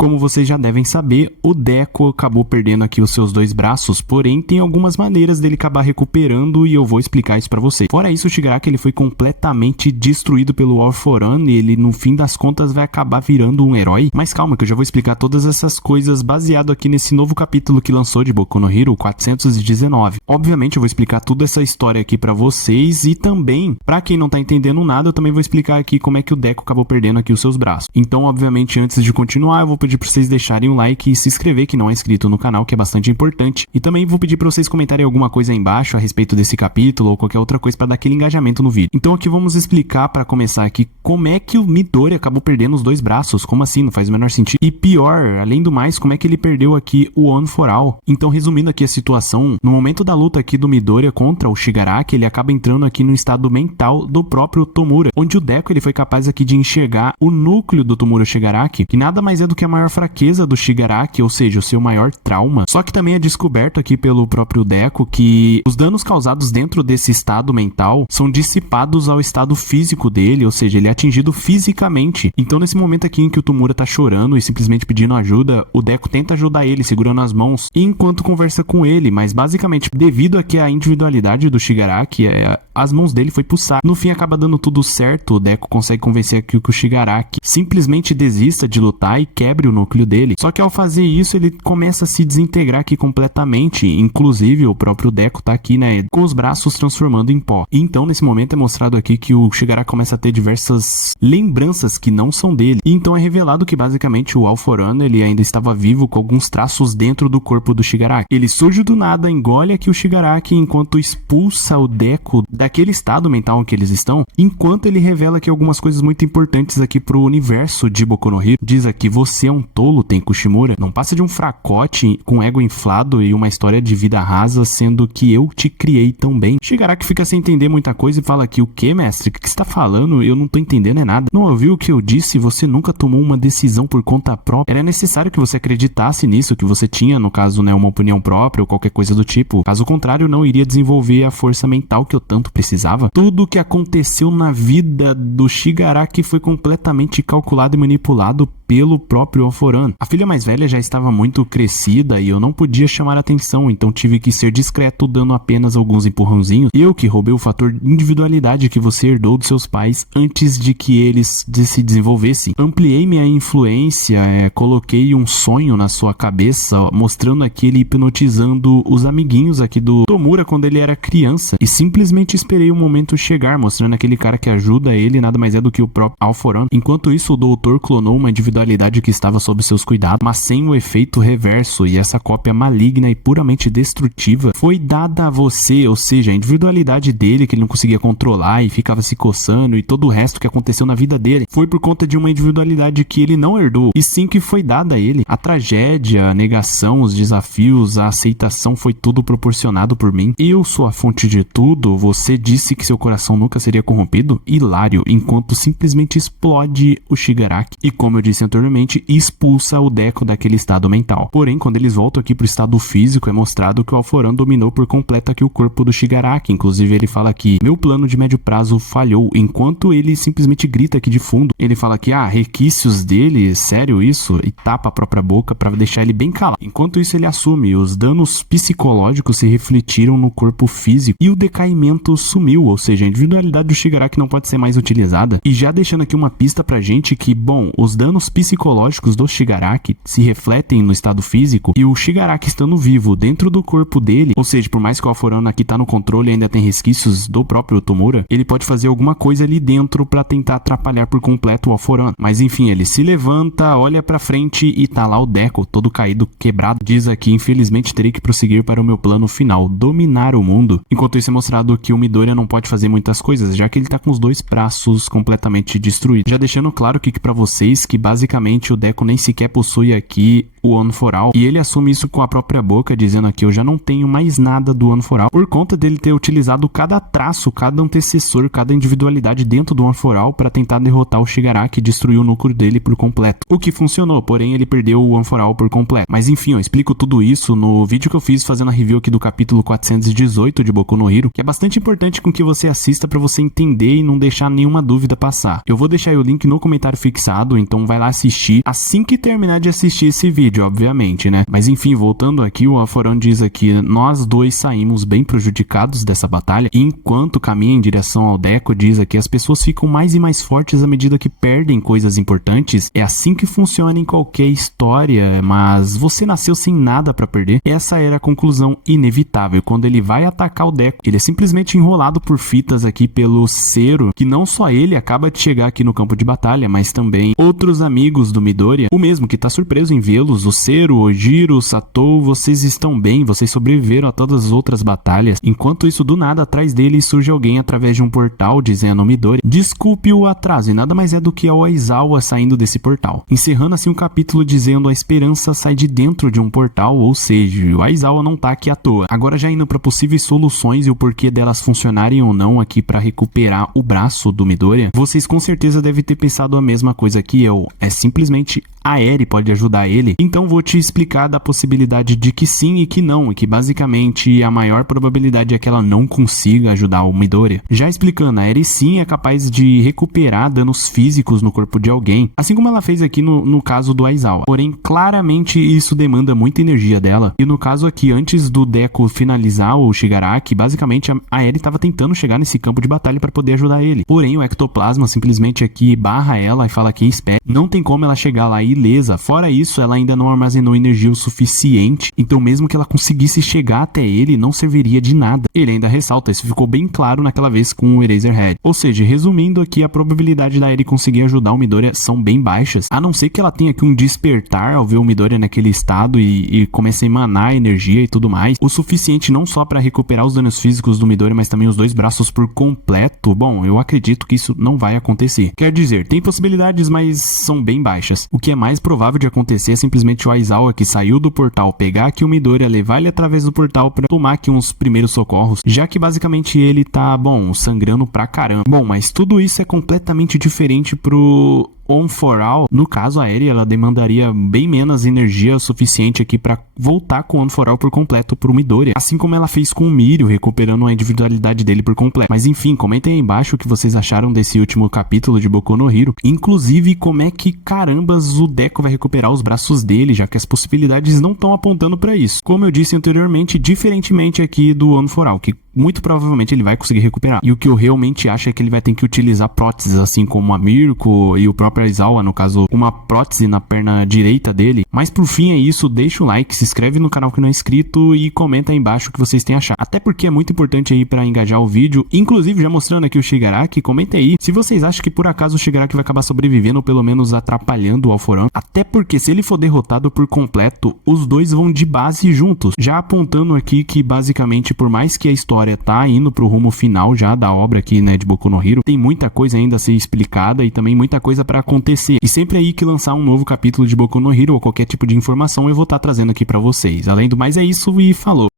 Como vocês já devem saber, o Deco acabou perdendo aqui os seus 2 braços, porém tem algumas maneiras dele acabar recuperando e eu vou explicar isso pra vocês. Fora isso, o Shigaraki ele foi completamente destruído pelo All For One e ele no fim das contas vai acabar virando um herói. Mas calma que eu já vou explicar todas essas coisas baseado aqui nesse novo capítulo que lançou de Boku no Hero 419. Obviamente eu vou explicar toda essa história aqui pra vocês e também, pra quem não tá entendendo nada, eu também vou explicar aqui como é que o Deco acabou perdendo aqui os seus braços. Então, obviamente, antes de continuar, eu vou pedir pra vocês deixarem um like e se inscrever que não é inscrito no canal, que é bastante importante. E também vou pedir pra vocês comentarem alguma coisa aí embaixo a respeito desse capítulo ou qualquer outra coisa pra dar aquele engajamento no vídeo. Então aqui vamos explicar pra começar aqui como é que o Midori acabou perdendo os 2 braços. Como assim? Não faz o menor sentido. E pior, além do mais, como é que ele perdeu aqui o One for All? Então, resumindo aqui a situação, no momento da luta aqui do Midori contra o Shigaraki, ele acaba entrando aqui no estado mental do próprio Tomura, onde o Deco ele foi capaz aqui de enxergar o núcleo do Tomura Shigaraki, que nada mais é do que a maior fraqueza do Shigaraki, ou seja, o seu maior trauma. Só que também é descoberto aqui pelo próprio Deco que os danos causados dentro desse estado mental são dissipados ao estado físico dele, ou seja, ele é atingido fisicamente. Então nesse momento aqui em que o Tomura tá chorando e simplesmente pedindo ajuda, o Deco tenta ajudar ele, segurando as mãos, enquanto conversa com ele, mas basicamente, devido aqui à individualidade do Shigaraki, as mãos dele foi pulsar. No fim acaba dando tudo certo, o Deco consegue convencer aqui que o Shigaraki simplesmente desista de lutar e quebre o núcleo dele. Só que ao fazer isso, ele começa a se desintegrar aqui completamente, inclusive o próprio Deco tá aqui, né, com os braços transformando em pó. E então nesse momento é mostrado aqui que o Shigaraki começa a ter diversas lembranças que não são dele. E então é revelado que basicamente o All For One, ele ainda estava vivo com alguns traços dentro do corpo do Shigaraki. Ele surge do nada, engole aqui o Shigaraki enquanto expulsa o Deco daquele estado mental em que eles estão, enquanto ele revela aqui algumas coisas muito importantes aqui pro universo de Boku no Hero. Diz aqui: você é um tolo, Tenku Shimura, não passa de um fracote com ego inflado e uma história de vida rasa, sendo que eu te criei tão bem. Shigaraki fica sem entender muita coisa e fala aqui: o que, mestre? O que você tá falando? Eu não tô entendendo é nada. Não ouviu o que eu disse? Você nunca tomou uma decisão por conta própria. Era necessário que você acreditasse nisso, que você tinha, no caso, né, uma opinião própria ou qualquer coisa do tipo. Caso contrário, não iria desenvolver a força mental que eu tanto precisava. Tudo o que aconteceu na vida do Shigaraki foi completamente calculado e manipulado pelo próprio All For One. A filha mais velha já estava muito crescida e eu não podia chamar a atenção, então tive que ser discreto, dando apenas alguns empurrãozinhos. Eu que roubei o fator individualidade que você herdou dos seus pais antes de que eles se desenvolvessem. Ampliei minha influência, coloquei um sonho na sua cabeça, mostrando aqui ele hipnotizando os amiguinhos aqui do Tomura quando ele era criança, e simplesmente esperei o momento chegar, mostrando aquele cara que ajuda ele, nada mais é do que o próprio All For One. Enquanto isso, o doutor clonou uma individualidade que estava sob seus cuidados, mas sem o efeito reverso, e essa cópia maligna e puramente destrutiva foi dada a você, ou seja, a individualidade dele que ele não conseguia controlar e ficava se coçando, e todo o resto que aconteceu na vida dele foi por conta de uma individualidade que ele não herdou, e sim que foi dada a ele. A tragédia, a negação, os desafios, a aceitação foi tudo proporcionado por mim. Eu sou a fonte de tudo. Você disse que seu coração nunca seria corrompido? Hilário, enquanto simplesmente explode o Shigaraki e, como eu disse anteriormente, expulsa o Deco daquele estado mental. Porém, quando eles voltam aqui pro estado físico, é mostrado que o All For One dominou por completo aqui o corpo do Shigaraki. Inclusive ele fala que meu plano de médio prazo falhou, enquanto ele simplesmente grita aqui de fundo. Ele fala que requisitos dele, sério isso? E tapa a própria boca pra deixar ele bem calado. Enquanto isso ele assume, os danos psicológicos se refletiram no corpo físico e o decaimento sumiu, ou seja, a individualidade do Shigaraki não pode ser mais utilizada. E já deixando aqui uma pista pra gente que, bom, os danos psicológicos do Shigaraki se refletem no estado físico, e o Shigaraki estando vivo dentro do corpo dele, ou seja, por mais que o All For One aqui tá no controle e ainda tem resquícios do próprio Tomura, ele pode fazer alguma coisa ali dentro pra tentar atrapalhar por completo o All For One. Mas enfim, ele se levanta, olha pra frente e tá lá o Deco, todo caído, quebrado. Diz aqui: infelizmente terei que prosseguir para o meu plano final, dominar o mundo. Enquanto isso é mostrado que o Midoriya não pode fazer muitas coisas, já que ele tá com os 2 braços completamente destruídos. Já deixando claro aqui pra vocês que basicamente o Deco nem sequer possui aqui o One for All, e ele assume isso com a própria boca, dizendo aqui: eu já não tenho mais nada do One for All, por conta dele ter utilizado cada traço, cada antecessor, cada individualidade dentro do One for All para tentar derrotar o Shigaraki e destruir o núcleo dele por completo. O que funcionou, porém ele perdeu o One for All por completo. Mas enfim, eu explico tudo isso no vídeo que eu fiz fazendo a review aqui do capítulo 418 de Boku no Hero, que é bastante importante com que você assista para você entender e não deixar nenhuma dúvida passar. Eu vou deixar aí o link no comentário fixado, então vai lá assistir assim que terminar de assistir esse vídeo, obviamente, né? Mas enfim, voltando aqui, o Alforão diz aqui: nós dois saímos bem prejudicados dessa batalha, e enquanto caminha em direção ao Deco, diz aqui: as pessoas ficam mais e mais fortes à medida que perdem coisas importantes. É assim que funciona em qualquer história, mas você nasceu sem nada pra perder. Essa era a conclusão inevitável. Quando ele vai atacar o Deco, ele é simplesmente enrolado por fitas aqui pelo Zero, que não só ele acaba de chegar aqui no campo de batalha, mas também outros amigos do Midoriya, o mesmo que tá surpreso em vê-los, o Zero, o Ojiro, o Satou. Vocês estão bem, vocês sobreviveram a todas as outras batalhas. Enquanto isso, do nada, atrás dele surge alguém através de um portal, dizendo ao Midoriya: desculpe o atraso, e nada mais é do que a Aizawa saindo desse portal. Encerrando assim o capítulo dizendo: a esperança sai de dentro de um portal, ou seja, o Aizawa não tá aqui à toa. Agora já indo para possíveis soluções e o porquê delas funcionarem ou não aqui para recuperar o braço do Midoriya, vocês com certeza devem ter pensado a mesma coisa que eu: é simplesmente a Eri pode ajudar ele. Então vou te explicar da possibilidade de que sim e que não, e que basicamente a maior probabilidade é que ela não consiga ajudar o Midoriya. Já explicando, a Eri sim é capaz de recuperar danos físicos no corpo de alguém, assim como ela fez aqui no caso do Aizawa. Porém, claramente isso demanda muita energia dela, e no caso aqui, antes do Deco finalizar o Shigaraki, basicamente a Eri estava tentando chegar nesse campo de batalha para poder ajudar ele. Porém, o Ectoplasma simplesmente aqui barra ela e fala que espera. Não tem como ela chegar lá ilesa. Fora isso, ela ainda não armazenou energia o suficiente, então mesmo que ela conseguisse chegar até ele, não serviria de nada. Ele ainda ressalta, isso ficou bem claro naquela vez com o Eraserhead. Ou seja, resumindo aqui, a probabilidade da Eri conseguir ajudar o Midoriya são bem baixas, a não ser que ela tenha aqui um despertar ao ver o Midoriya naquele estado e comece a emanar energia e tudo mais, o suficiente não só para recuperar os danos físicos do Midoriya, mas também os dois braços por completo. Bom, eu acredito que isso não vai acontecer. Quer dizer, tem possibilidades, mas são bem baixas. O que é mais provável de acontecer é simplesmente o Aizawa, que saiu do portal, pegar aqui o Midoriya, levar ele através do portal para tomar aqui uns primeiros socorros, já que basicamente ele tá, bom, sangrando pra caramba. Bom, mas tudo isso é completamente diferente pro One for All. No caso, a Eri, ela demandaria bem menos energia o suficiente aqui para voltar com o One for All por completo pro Midoriya, assim como ela fez com o Mirio, recuperando a individualidade dele por completo. Mas enfim, comentem aí embaixo o que vocês acharam desse último capítulo de Boku no Hero, inclusive como é que carambas o Deco vai recuperar os braços dele, já que as possibilidades não estão apontando para isso. Como eu disse anteriormente, diferentemente aqui do One for All, que muito provavelmente ele vai conseguir recuperar. E o que eu realmente acho é que ele vai ter que utilizar próteses, assim como a Mirko e o próprio Aizawa, no caso, uma prótese na perna direita dele. Mas por fim é isso, deixa o like, se inscreve no canal que não é inscrito e comenta aí embaixo o que vocês têm achado. Até porque é muito importante aí pra engajar o vídeo. Inclusive, já mostrando aqui o Shigaraki, comenta aí se vocês acham que por acaso o Shigaraki vai acabar sobrevivendo ou pelo menos atrapalhando o Alforão. Até porque se ele for derrotado por completo, os dois vão de base juntos. Já apontando aqui que basicamente, por mais que a história tá indo pro rumo final já da obra aqui, né, de Boku no Hero, tem muita coisa ainda a ser explicada e também muita coisa pra acontecer. E sempre aí que lançar um novo capítulo de Boku no Hero ou qualquer tipo de informação, eu vou estar trazendo aqui pra vocês. Além do mais, é isso e falou!